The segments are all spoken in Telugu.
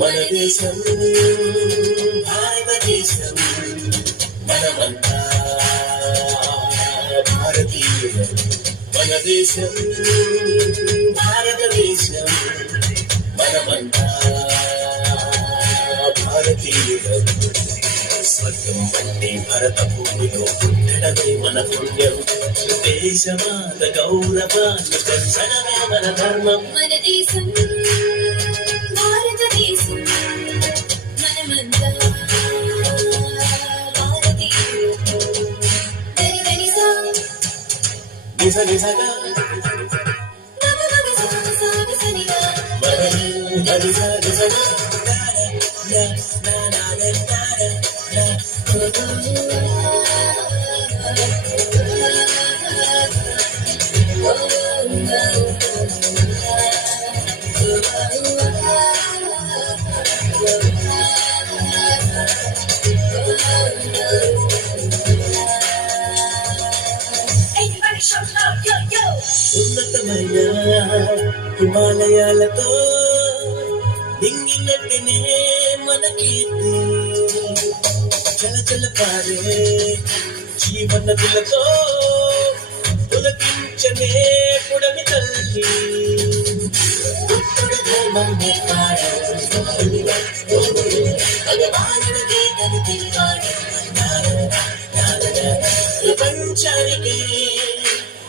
మన దేశం భారతదేశం, మనమంతా భారతీయులం. మన దేశం భారతదేశం, మనమంతా భారతీయులం. స్వర్గం వంటి భరత భూమిలో పుట్టడమే మన పుణ్యం. దేశమాత గౌరవాన్ని పెంచడమే మన ధర్మం. మన దేశం భారతదేశం, మనమంతా భారతీయులం. నిజ నిజగా ఉన్నతమైన హిమాలయాలతో నింగినట్టునే మన కీర్తి. చల చల పారే జీవనదులతో పులకించనే పుడమి తల్లి. ఉత్తర ధర్మం ప్రపంచానికి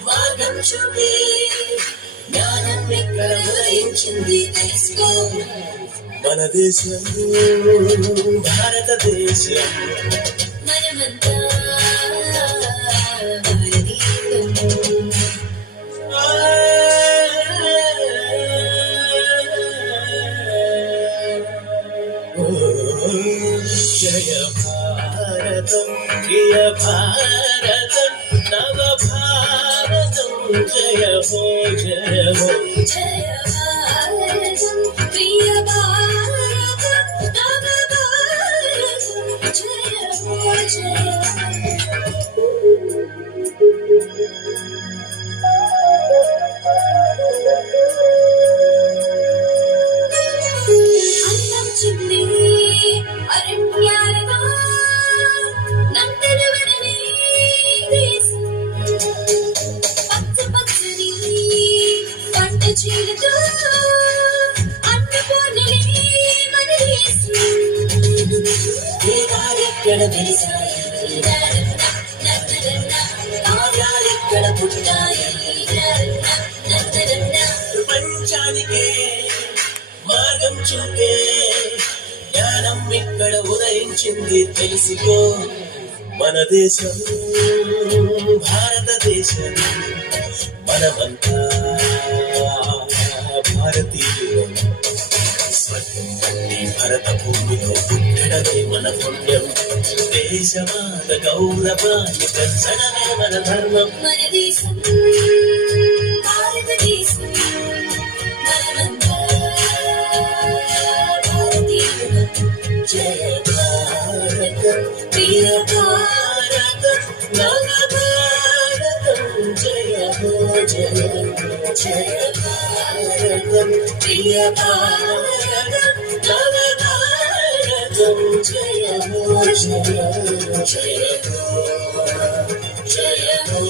మార్గం చూపే జ్ఞానం ఎక్కడ ఉదయించింది తెలుసుకో. మన దేశం భారతదేశం, మనమంతా భారతీయులం. జయ భారతం ప్రియ భారతం నవ భారతం జయ హో జయ హో. జయ భారతం ప్రియ భారతం నవ భారతం జయ హో జయ అందం చిన్ని అరణ్యాలగా నందన వనమే దేశం. పచ్చ పచ్చని పంట చీలతో అన్నపూర్ణలే మన దేశం. వేదాలెక్కడ వెలిసాయి, కావ్యాలెక్కడ పుట్టాయి. ప్రపంచానికే మార్గం చూపే జ్ఞానం ఇక్కడ ఉదయించింది తెలుసుకో. మన దేశం భారతదేశం, మనమంతా భారతీయులం. స్వర్గం వంటి భరత భూమిలో పుట్టడమే మన పుణ్యం. దేశమాత గౌరవాన్ని పెంచడమే మన ధర్మం. మన దేశం భారతదేశం, మనమంతా భారతీయులం. జయ భారతం ప్రియ భారతం నవ భారతం జయ హో జయ హో. జయ భారతం ప్రియ భారతం నవ భారతం జయ హో జయ హో జయ హో జయ హో.